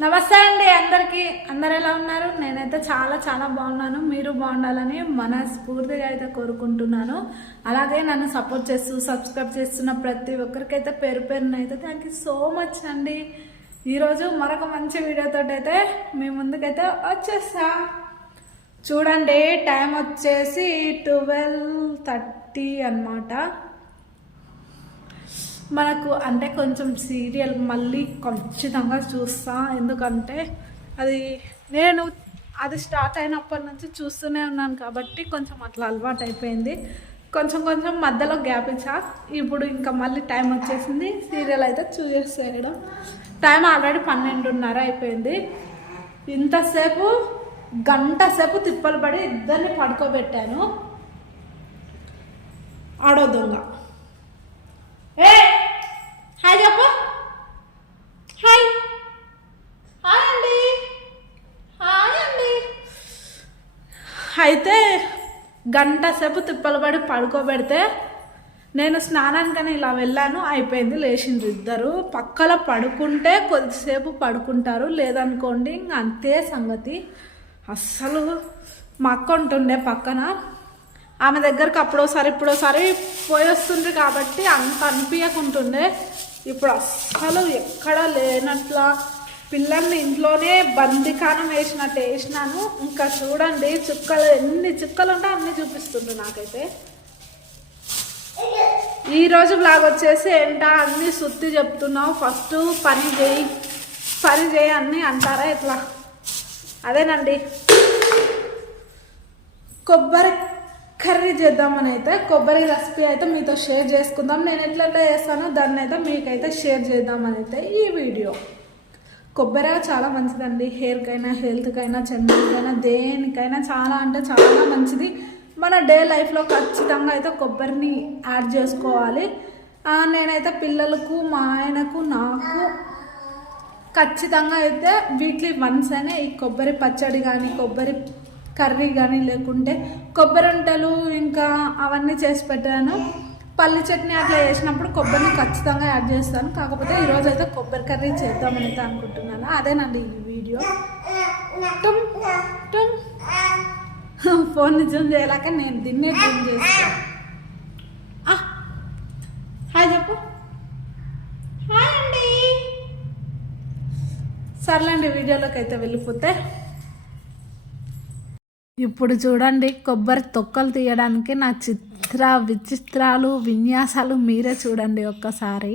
నమస్తే అండి అందరికీ. అందరు ఎలా ఉన్నారు? నేనైతే చాలా చాలా బాగున్నాను. మీరు బాగుండాలని మనస్ఫూర్తిగా అయితే కోరుకుంటున్నాను. అలాగే నన్ను సపోర్ట్ చేస్తూ సబ్స్క్రైబ్ చేస్తున్న ప్రతి ఒక్కరికైతే పేరు పేరునైతే థ్యాంక్ యూ సో మచ్ అండి. ఈరోజు మరొక మంచి వీడియోతో అయితే మీ ముందుకైతే వచ్చేస్తా. చూడండి, టైం వచ్చేసి 12:30 అన్నమాట. మనకు అంటే కొంచెం సీరియల్ మళ్ళీ ఖచ్చితంగా చూస్తా. ఎందుకంటే అది స్టార్ట్ అయినప్పటి నుంచి చూస్తూనే ఉన్నాను కాబట్టి కొంచెం అట్లా అలవాటు అయిపోయింది. కొంచెం మధ్యలో గ్యాప్ ఇచ్చా. ఇప్పుడు ఇంకా మళ్ళీ టైం వచ్చేసింది సీరియల్ అయితే చూసేయడం. టైం ఆల్రెడీ 12:30 అయిపోయింది. ఇంతసేపు గంట సేపు తిప్పలు పడి ఇద్దరిని పడుకోబెట్టాను. ఆడో దొంగ హాయ్ చెప్పు. హాయ్ హాయ్ అండి. హాయ్ అండి. అయితే గంట సేపు తిప్పలు పడి పడుకోబెడితే నేను స్నానానికని ఇలా వెళ్ళాను. అయిపోయింది, లేచిండ్రు ఇద్దరు. పక్కల పడుకుంటే కొద్దిసేపు పడుకుంటారు, లేదనుకోండి ఇంక అంతే సంగతి. అస్సలు మా అక్క ఉంటుండే పక్కన, ఆమె దగ్గరకు అప్పుడోసారి ఇప్పుడోసారి పోయి వస్తుండే కాబట్టి అంత అనిపించకుంటుండే. ఇప్పుడు అస్సలు ఎక్కడా లేనట్లా పిల్లల్ని ఇంట్లోనే బందికానం వేసినట్టు వేసినాను. ఇంకా చూడండి చుక్కలు, ఎన్ని చుక్కలు ఉంటే అన్నీ చూపిస్తుండ్రు నాకైతే. ఈరోజు బ్లాగ్ వచ్చేసి ఏంటా అన్నీ సుత్తి చెప్తున్నావు, ఫస్ట్ పని చేయి అన్నీ అంటారా ఎట్లా? అదేనండి, కొబ్బరి కర్రీ చేద్దామని అయితే, కొబ్బరి రెసిపీ అయితే మీతో షేర్ చేసుకుందాం. నేను ఎట్లా చేస్తానో దాన్ని అయితే మీకైతే షేర్ చేద్దామని అయితే ఈ వీడియో. కొబ్బరి చాలా మంచిదండి, హెయిర్కైనా హెల్త్కైనా చర్మానికైనా దేనికైనా చాలా అంటే చాలా మంచిది. మన డే లైఫ్లో ఖచ్చితంగా అయితే కొబ్బరిని యాడ్ చేసుకోవాలి. నేనైతే పిల్లలకు, మా ఆయనకు, నాకు ఖచ్చితంగా అయితే వీక్లీ వన్స్ అయినా ఈ కొబ్బరి పచ్చడి కానీ కొబ్బరి కర్రీ కానీ లేకుంటే కొబ్బరి వంటలు ఇంకా అవన్నీ చేసి పెట్టాను. పల్లి చట్నీ అట్లా చేసినప్పుడు కొబ్బరిని ఖచ్చితంగా యాడ్ చేస్తాను. కాకపోతే ఈరోజు అయితే కొబ్బరి కర్రీ చేద్దామని అయితే అనుకుంటున్నాను. అదేనండి ఈ వీడియో. ఫోన్ నిజం చేయలేక నేను దీన్నే జూమ్ చేస్తాను. హాయ్ చెప్పు. హాయ్ అండి. సర్లేండి, వీడియోలోకి అయితే వెళ్ళిపోతే ఇప్పుడు చూడండి, కొబ్బరి తొక్కలు తీయడానికి నా విచిత్రాలు విన్యాసాలు మీరే చూడండి ఒక్కసారి.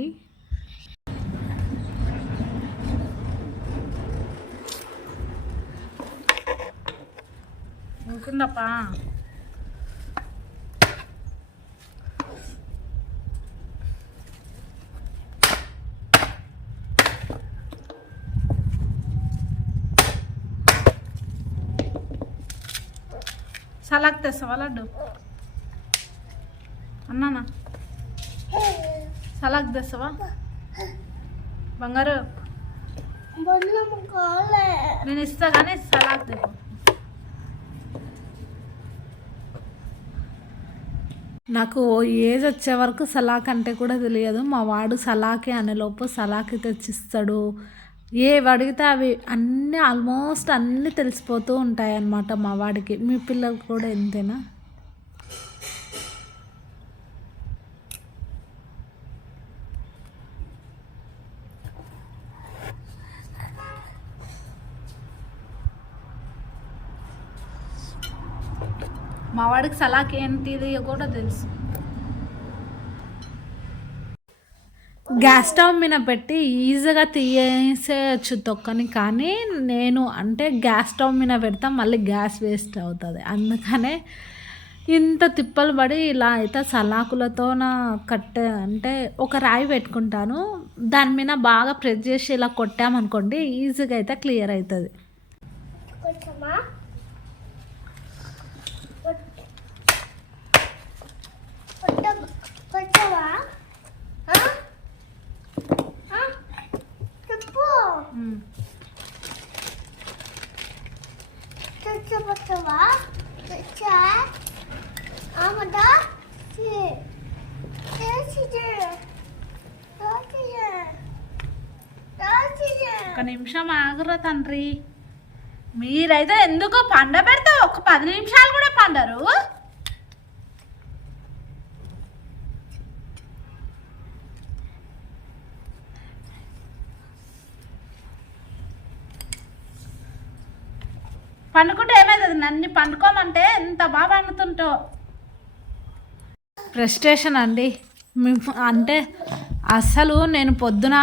అనుకున్నప్పా సలాక్ తెస్తావా లడ్డు? అన్నానా సలాక్ తెస్తావా బంగారు? నేను ఇస్తా కానీ సలాక్ తెప్పు. నాకు ఏజ్ వచ్చే వరకు సలాక్ అంటే కూడా తెలియదు. మా వాడు సలాకి అనేలోపు సలాకి తెచ్చిస్తాడు. ఏవి అడిగితే అవి అన్నీ ఆల్మోస్ట్ అన్నీ తెలిసిపోతూ ఉంటాయి అన్నమాట మా వాడికి. మీ పిల్లలు కూడా ఎంతేనా? మా వాడికి సలాక్ ఏంటిది కూడా తెలుసు. గ్యాస్ స్టవ్ మీద పెట్టి ఈజీగా తీసేయచ్చు తొక్కని, కానీ నేను అంటే గ్యాస్ స్టవ్ మీద పెడతా మళ్ళీ గ్యాస్ వేస్ట్ అవుతుంది. అందుకనే ఇంత తిప్పలు పడి ఇలా అయితే సలాకులతో అంటే ఒక రాయి పెట్టుకుంటాను. దాని మీద బాగా ప్రెస్ చేసి ఇలా కొట్టామనుకోండి ఈజీగా అయితే క్లియర్ అవుతుంది. ఒక్క నిమిషం ఆగురా తండ్రి. మీరైతే ఎందుకు పండబెడితే ఒక 10 నిమిషాలు కూడా పండరు. పండుకుంటే ఏమవుతుంది? నన్ను పండుకోమంటే ఎంత బాగా పండుతుంటో. ఫ్రస్ట్రేషన్ అండి. అంటే అసలు నేను పొద్దున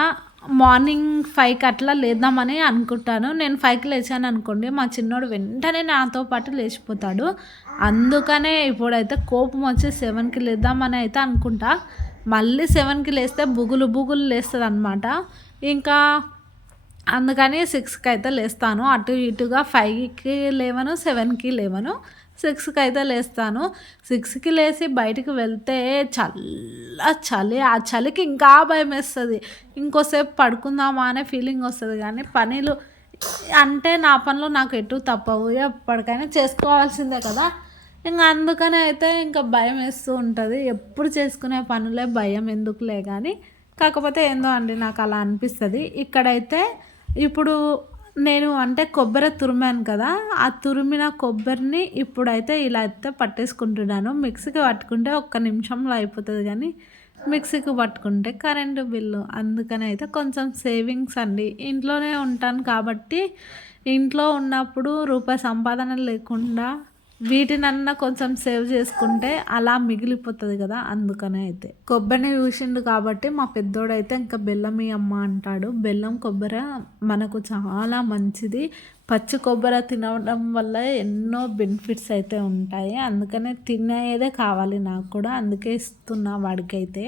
మార్నింగ్ 5కి అట్లా లేద్దామని అనుకుంటాను. నేను 5కి లేచాను అనుకోండి, మా చిన్నోడు వెంటనే నాతో పాటు లేచిపోతాడు. అందుకనే ఇప్పుడైతే కోపం వచ్చి 7కి లేద్దామని అయితే అనుకుంటా. మళ్ళీ 7కి లేస్తే బుగులు బుగులు లేస్తుంది అనమాట. ఇంకా అందుకని 6కి అయితే లేస్తాను. అటు ఇటుగా 5కి లేవను, 7కి లేవను, 6కి అయితే లేస్తాను. 6కి లేచి బయటికి వెళ్తే చలి, ఆ చలికి ఇంకా భయం వేస్తుంది. ఇంకోసేపు పడుకుందామా అనే ఫీలింగ్ వస్తుంది. కానీ పనులు అంటే నా పనులు నాకు ఎటు తప్పవు, ఎప్పటికైనా చేసుకోవాల్సిందే కదా. ఇంకా అందుకని అయితే ఇంకా భయం వేస్తూ ఉంటుంది. ఎప్పుడు చేసుకునే పనులే భయం ఎందుకులే కానీ, కాకపోతే ఏందో అండి నాకు అలా అనిపిస్తుంది. ఇక్కడైతే ఇప్పుడు నేను అంటే కొబ్బరి తురిమాను కదా, ఆ తురిమిన కొబ్బరిని ఇప్పుడైతే ఇలా అయితే పట్టేసుకుంటున్నాను. మిక్సీకి పట్టుకుంటే 1 నిమిషంలో అయిపోతుంది, కానీ మిక్సీకి పట్టుకుంటే కరెంటు బిల్లు. అందుకని అయితే కొంచెం సేవింగ్స్ అండి. ఇంట్లోనే ఉంటాను కాబట్టి ఇంట్లో ఉన్నప్పుడు రూపాయి సంపాదన లేకుండా వీటినన్నా కొంచెం సేవ్ చేసుకుంటే అలా మిగిలిపోతుంది కదా. అందుకనే అయితే కొబ్బరిని చూసిండు కాబట్టి మా పెద్దోడైతే ఇంకా బెల్లం అమ్మ అంటాడు. బెల్లం కొబ్బరి మనకు చాలా మంచిది. పచ్చి కొబ్బరి తినడం వల్ల ఎన్నో బెనిఫిట్స్ అయితే ఉంటాయి. అందుకనే తినేదే కావాలి నాకు కూడా, అందుకే ఇస్తున్నా వాడికైతే.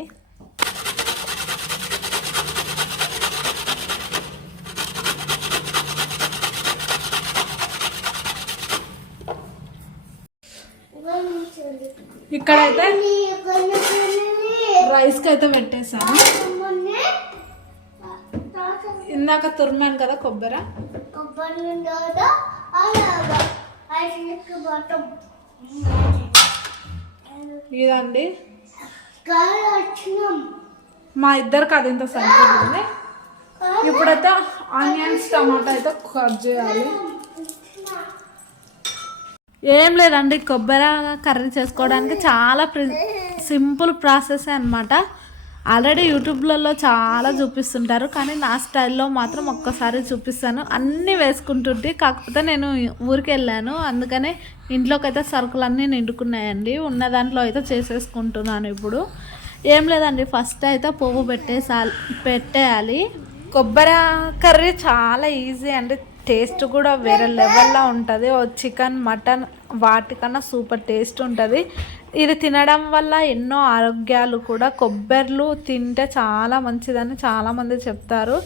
ఇక్కడైతే రైస్కి అయితే పెట్టేసాను. ఇందాక తురిమాను కదా కొబ్బరి, ఇదండి మా ఇద్దరికి అది ఇంత సరిపోతుంది. ఇప్పుడైతే ఆనియన్స్ టమాటా అయితే కట్ చేయాలి. ఏం లేదండి, కొబ్బరి కర్రీ చేసుకోవడానికి చాలా సింపుల్ ప్రాసెస్ అనమాట. ఆల్రెడీ యూట్యూబ్లలో చాలా చూపిస్తుంటారు, కానీ నా స్టైల్లో మాత్రం ఒక్కసారి చూపిస్తాను. అన్నీ వేసుకుంటుంటే, కాకపోతే నేను ఊరికి వెళ్ళాను, అందుకనే ఇంట్లోకి అయితే సరుకులన్నీ నిండుకున్నాయండి. ఉన్న దాంట్లో అయితే చేసేసుకుంటున్నాను. ఇప్పుడు ఏం లేదండి, ఫస్ట్ అయితే పువ్వు పెట్టేయాలి. కొబ్బరి కర్రీ చాలా ఈజీ అండి. టేస్ట్ కూడా వేరే లెవెల్లో ఉంటుంది. చికెన్ మటన్ వాటికన్నా సూపర్ టేస్ట్ ఉంటుంది. ఇది తినడం వల్ల ఎన్నో ఆరోగ్యాలు కూడా, కొబ్బరిలు తింటే చాలా మంచిదని చాలామంది చెప్తారు.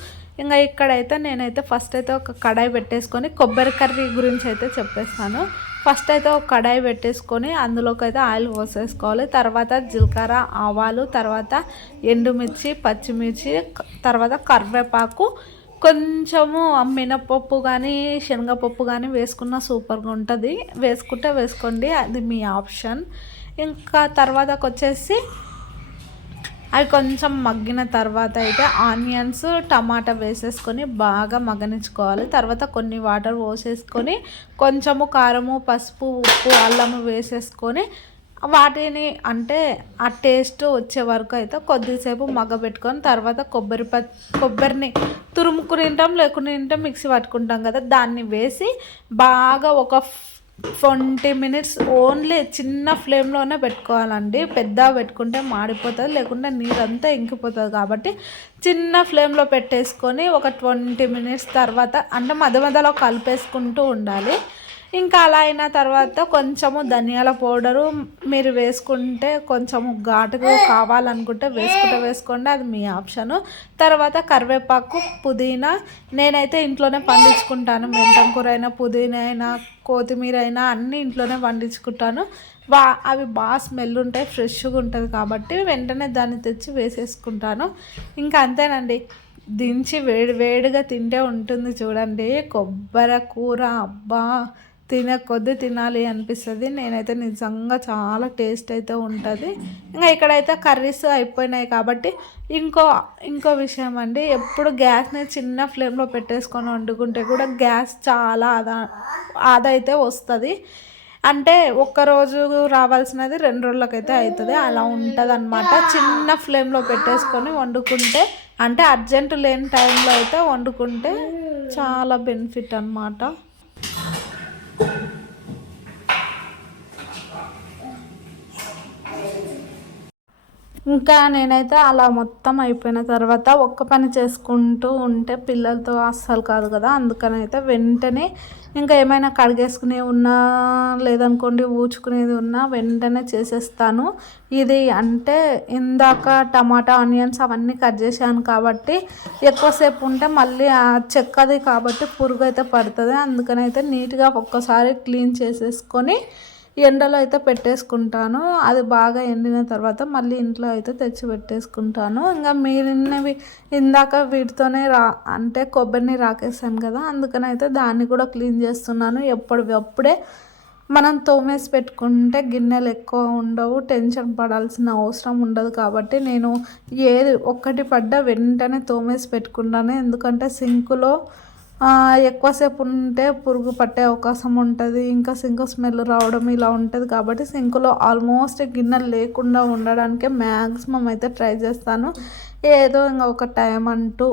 ఇంకా ఇక్కడైతే నేనైతే ఫస్ట్ అయితే ఒక కడాయి పెట్టేసుకొని కొబ్బరి కర్రీ గురించి అయితే చెప్పేస్తాను. ఫస్ట్ అయితే ఒక కడాయి పెట్టేసుకొని అందులోకి అయితే ఆయిల్ పోసేసుకోవాలి. తర్వాత జీలకర్ర, ఆవాలు, తర్వాత ఎండుమిర్చి, పచ్చిమిర్చి, తర్వాత కరివేపాకు, కొంచెము మినపప్పు కానీ శనగపప్పు కానీ వేసుకున్న సూపర్గా ఉంటుంది. వేసుకుంటే వేసుకోండి, అది మీ ఆప్షన్. ఇంకా తర్వాతకు వచ్చేసి అవి కొంచెం మగ్గిన తర్వాత అయితే ఆనియన్స్, టమాటా వేసేసుకొని బాగా మగ్గనించుకోవాలి. తర్వాత కొన్ని వాటర్ పోసేసుకొని కొంచెము కారము, పసుపు, ఉప్పు, అల్లము వేసేసుకొని వాటిని అంటే ఆ టేస్ట్ వచ్చే వరకు అయితే కొద్దిసేపు మగ్గబెట్టుకొని తర్వాత కొబ్బరిని తురుముకుని తింటాం, లేకుండా తింటాం, మిక్సీ పట్టుకుంటాం కదా, దాన్ని వేసి బాగా ఒక 20 minutes ఓన్లీ చిన్న ఫ్లేమ్లోనే పెట్టుకోవాలండి. పెద్ద పెట్టుకుంటే మాడిపోతుంది, లేకుంటే నీరంతా ఇంకిపోతుంది. కాబట్టి చిన్న ఫ్లేమ్లో పెట్టేసుకొని ఒక 20 minutes తర్వాత అంటే మధ్య మధ్యలో కలిపేసుకుంటూ ఉండాలి. ఇంకా అలా అయిన తర్వాత కొంచెము ధనియాల పౌడరు మీరు వేసుకుంటే కొంచెము ఘాటుగా కావాలనుకుంటే వేసుకోండి, అది మీ ఆప్షను. తర్వాత కరివేపాకు, పుదీనా నేనైతే ఇంట్లోనే పండించుకుంటాను. మెంతం కూర అయినా, పుదీనా అయినా, కొత్తిమీర అయినా అన్నీ ఇంట్లోనే పండించుకుంటాను. అవి బాగా స్మెల్ ఉంటాయి, ఫ్రెష్గా ఉంటుంది కాబట్టి వెంటనే దాన్ని తెచ్చి వేసేసుకుంటాను. ఇంకా అంతేనండి, దించి వేడిగా తింటే ఉంటుంది చూడండి కొబ్బరి కూర. అబ్బా తినే కొద్దీ తినాలి అనిపిస్తుంది. నేనైతే నిజంగా చాలా టేస్ట్ అయితే ఉంటుంది. ఇంకా ఇక్కడైతే కర్రీస్ అయిపోయినాయి కాబట్టి ఇంకో విషయం అండి, ఎప్పుడు గ్యాస్ని చిన్న ఫ్లేమ్లో పెట్టేసుకొని వండుకుంటే కూడా గ్యాస్ చాలా ఆదా అయితే వస్తుంది. అంటే ఒక్కరోజు రావాల్సినది 2 రోజులకైతే అవుతుంది. అలా ఉంటుంది అన్నమాట. చిన్న ఫ్లేమ్లో పెట్టేసుకొని వండుకుంటే, అంటే అర్జెంటు లేని టైంలో అయితే వండుకుంటే చాలా బెనిఫిట్ అన్నమాట. ఇంకా నేనైతే అలా మొత్తం అయిపోయిన తర్వాత ఒక్క పని చేసుకుంటూ ఉంటే పిల్లలతో అస్సలు కాదు కదా. అందుకని అయితే వెంటనే ఇంకా ఏమైనా కడిగేసుకునేవి ఉన్నా లేదనుకోండి ఊచుకునేది ఉన్నా వెంటనే చేసేస్తాను. ఇది అంటే ఇందాక టమాటా ఆనియన్స్ అవన్నీ కట్ చేశాను కాబట్టి ఎక్కువసేపు ఉంటే మళ్ళీ చెక్కది కాబట్టి పురుగు అయితే పడుతుంది. అందుకని అయితే నీట్గా ఒక్కసారి క్లీన్ చేసేసుకొని ఎండలో అయితే పెట్టేసుకుంటాను. అది బాగా ఎండిన తర్వాత మళ్ళీ ఇంట్లో అయితే తెచ్చి పెట్టేసుకుంటాను. ఇంకా మిగిలినవి ఇందాక వీటితోనే అంటే కొబ్బరిని రాకేసాను కదా, అందుకని అయితే దాన్ని కూడా క్లీన్ చేస్తున్నాను. ఎప్పటికప్పుడే మనం తోమేసి పెట్టుకుంటే గిన్నెలు ఎక్కువ ఉండవు, టెన్షన్ పడాల్సిన అవసరం ఉండదు. కాబట్టి నేను ఏది ఒక్కటి పడ్డా వెంటనే తోమేసి పెట్టుకుంటాను. ఎందుకంటే సింకులో ఎక్కువసేపు ఉంటే పురుగు పట్టే అవకాశం ఉంటుంది, ఇంకా సింక్ స్మెల్ రావడం ఇలా ఉంటుంది. కాబట్టి సింకులో ఆల్మోస్ట్ గిన్నెలు లేకుండా ఉండడానికే మ్యాక్సిమం అయితే ట్రై చేస్తాను. ఏదో ఇంకా ఒక టైం అంటూ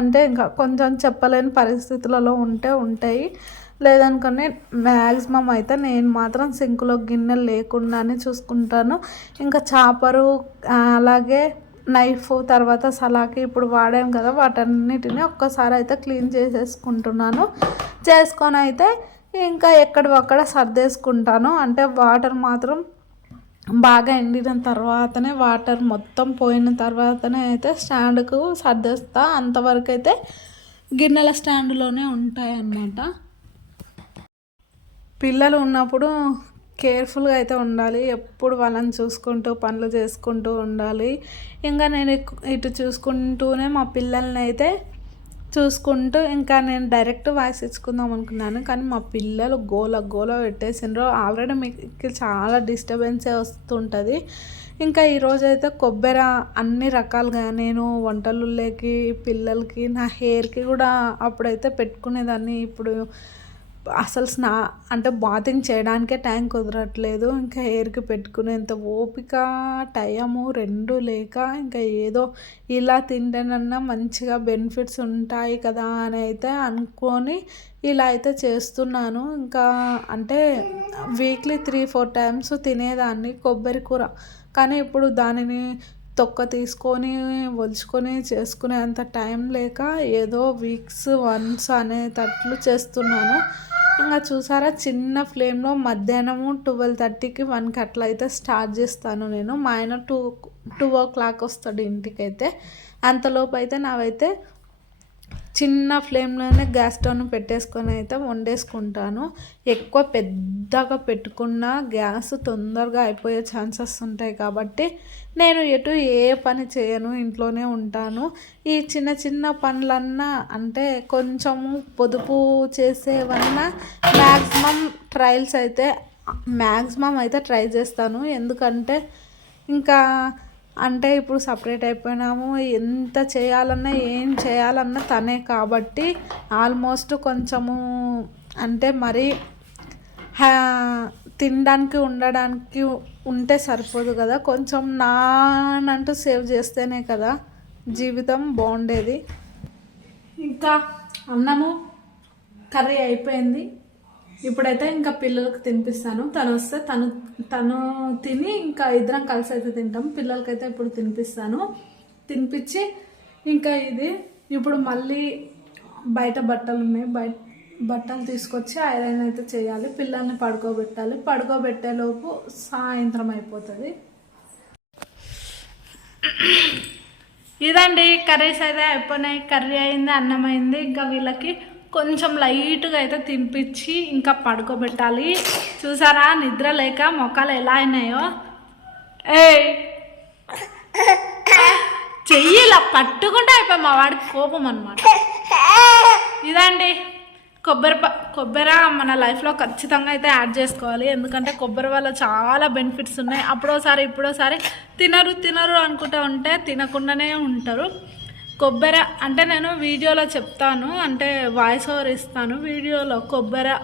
అంటే ఇంకా కొంచెం చెప్పలేని పరిస్థితులలో ఉంటాయి. లేదనుకనే మ్యాక్సిమం అయితే నేను మాత్రం సింకులో గిన్నెలు లేకుండానే చూసుకుంటాను. ఇంకా చాపరు అలాగే నైఫ్ తర్వాత సలాకి ఇప్పుడు వాడాను కదా, వాటన్నిటిని ఒక్కసారి అయితే క్లీన్ చేసేసుకుంటున్నాను. చేసుకొని అయితే ఇంకా ఎక్కడివక్కడ సర్దేసుకుంటాను. అంటే వాటర్ మాత్రం బాగా ఎండిన తర్వాతనే, వాటర్ మొత్తం పోయిన తర్వాతనే అయితే స్టాండ్కు సర్దేస్తా. అంతవరకు అయితే గిన్నెల స్టాండ్లోనే ఉంటాయి అన్నమాట. పిల్లలు ఉన్నప్పుడు కేర్ఫుల్గా అయితే ఉండాలి. ఎప్పుడు వాళ్ళని చూసుకుంటూ పనులు చేసుకుంటూ ఉండాలి. ఇంకా నేను ఇటు చూసుకుంటూనే మా పిల్లల్ని అయితే చూసుకుంటూ ఇంకా నేను డైరెక్ట్ వాయిస్ ఇచ్చుకుందాం అనుకున్నాను. కానీ మా పిల్లలు గోల పెట్టేసిండ్రు. ఆల్రెడీ మీకు చాలా డిస్టర్బెన్సే వస్తుంటుంది. ఇంకా ఈరోజైతే కొబ్బరి అన్ని రకాలుగా నేను వంటలులోకి పిల్లలకి నా హెయిర్కి కూడా అప్పుడైతే పెట్టుకునేదాన్ని. ఇప్పుడు అసలు అంటే బాతింగ్ చేయడానికే టైం కుదరట్లేదు. ఇంకా హెయిర్కి పెట్టుకునేంత ఓపిక టైము రెండు లేక ఇంకా ఏదో ఇలా తింటేనన్నా మంచిగా బెనిఫిట్స్ ఉంటాయి కదా అని అయితే అనుకొని ఇలా అయితే చేస్తున్నాను. ఇంకా అంటే వీక్లీ 3-4 టైమ్స్ తినేదాన్ని కొబ్బరి కూర. కానీ ఇప్పుడు దానిని తొక్క తీసుకొని ఒలుచుకొని చేసుకునే అంత టైం లేక ఏదో వీక్స్ వన్స్ అనేటట్లు చేస్తున్నాను. ఇంకా చూసారా, చిన్న ఫ్లేమ్లో మధ్యాహ్నము 12:30కి 1కి అట్లా అయితే స్టార్ట్ చేస్తాను నేను. మా ఆయన 2 o'clock వస్తాడు ఇంటికైతే. అంతలోపు అయితే నావైతే చిన్న ఫ్లేమ్లోనే గ్యాస్ స్టవ్ను పెట్టేసుకొని అయితే వండేసుకుంటాను. ఎక్కువ పెద్దగా పెట్టుకున్న గ్యాస్ తొందరగా అయిపోయే ఛాన్సెస్ ఉంటాయి. కాబట్టి నేను ఏ పని చేయను, ఇంట్లోనే ఉంటాను. ఈ చిన్న పనులన్నా అంటే కొంచెము పొదుపు చేసేవన్నా మ్యాక్సిమం అయితే ట్రై చేస్తాను. ఎందుకంటే ఇంకా అంటే ఇప్పుడు సపరేట్ అయిపోయినాము, ఎంత చేయాలన్నా ఏం చేయాలన్నా తనే కాబట్టి ఆల్మోస్ట్ కొంచెము అంటే మరి తినడానికి ఉండడానికి ఉంటే సరిపోదు కదా, కొంచెం నానంటూ సేవ్ చేస్తేనే కదా జీవితం బాగుండేది. ఇంకా అన్నము కర్రీ అయిపోయింది. ఇప్పుడైతే ఇంకా పిల్లలకు తినిపిస్తాను. తను వస్తే తను తిని ఇంకా ఇద్దరం కలిసి అయితే తింటాం. పిల్లలకైతే ఇప్పుడు తినిపించి ఇంకా ఇప్పుడు మళ్ళీ బయట బట్టలు ఉన్నాయి, బట్టలు తీసుకొచ్చి ఐరన్ అయితే చేయాలి. పిల్లల్ని పడుకోబెట్టాలి. పడుకోబెట్టేలోపు సాయంత్రం అయిపోతుంది. ఇదండి కర్రీస్ అయితే అయిపోయినాయి. కర్రీ అయింది, అన్నం అయింది. ఇంకా వీళ్ళకి కొంచెం లైట్గా అయితే తినిపించి ఇంకా పడుకోబెట్టాలి. చూసారా, నిద్ర లేక మొక్కలు ఎలా అయినాయో. చెయ్యి ఇలా పట్టుకుంటే అయిపోయి మా వాడికి కోపం అన్నమాట. ఇదండి కొబ్బరి మన లైఫ్లో ఖచ్చితంగా అయితే యాడ్ చేసుకోవాలి. ఎందుకంటే కొబ్బరి వల్ల చాలా బెనిఫిట్స్ ఉన్నాయి. అప్పుడోసారి ఇప్పుడోసారి తినరు అనుకుంటూ ఉంటే తినకుండానే ఉంటారు. కొబ్బరి అంటే నేను వీడియోలో చెప్తాను, అంటే వాయిస్ ఓవర్ ఇస్తాను వీడియోలో. కొబ్బరి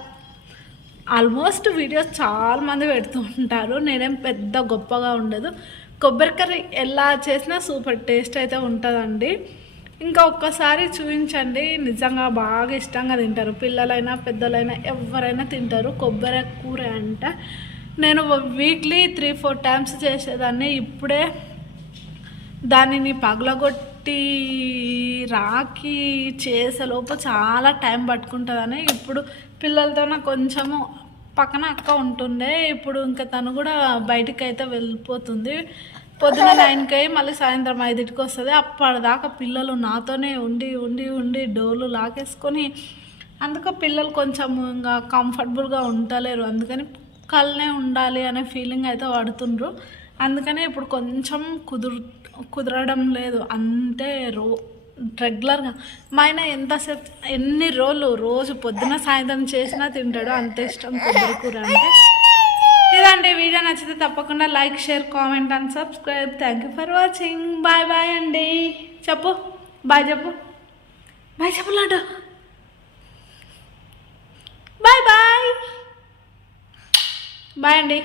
ఆల్మోస్ట్ వీడియోస్ చాలామంది పెడుతూ ఉంటారు, నేనేం పెద్ద గొప్పగా ఉండదు. కొబ్బరి కర్రీ ఎలా చేసినా సూపర్ టేస్ట్ అయితే ఉంటుందండి. ఇంకా ఒక్కసారి చూపించండి, నిజంగా బాగా ఇష్టంగా తింటారు. పిల్లలైనా పెద్దలైనా ఎవరైనా తింటారు. కొబ్బరి కూర అంట నేను వీక్లీ 3-4 టైమ్స్ చేసేదాన్ని. ఇప్పుడే దానిని పగలగొట్టి రాకి చేసేలోపు చాలా టైం పట్టుకుంటుందని ఇప్పుడు పిల్లలతో కొంచెము పక్కన అక్క ఉంటుండే. ఇప్పుడు ఇంకా తను కూడా బయటికి అయితే వెళ్ళిపోతుంది. పొద్దున 9కి మళ్ళీ సాయంత్రం 5కి వస్తుంది. అప్పటిదాకా పిల్లలు నాతోనే ఉండి డోర్లు లాగేసుకొని, అందుకు పిల్లలు కొంచెం ఇంకా కంఫర్టబుల్గా ఉండలేరు. అందుకని కళ్ళనే ఉండాలి అనే ఫీలింగ్ అయితే పడుతుండ్రు. అందుకనే ఇప్పుడు కొంచెం కుదరడం లేదు. అంటే రెగ్యులర్గా మా ఆయన ఎంతసేపు ఎన్ని రోజు పొద్దున సాయంత్రం చేసినా తింటాడు. అంత ఇష్టం కొబ్బరి కూర అంటే. ఇదండి, వీడియో నచ్చితే తప్పకుండా like, share, comment and subscribe. Thank you for watching. Bye అండి. చెప్పు బాయ్ చెప్పు లాంటి బాయ్ అండి.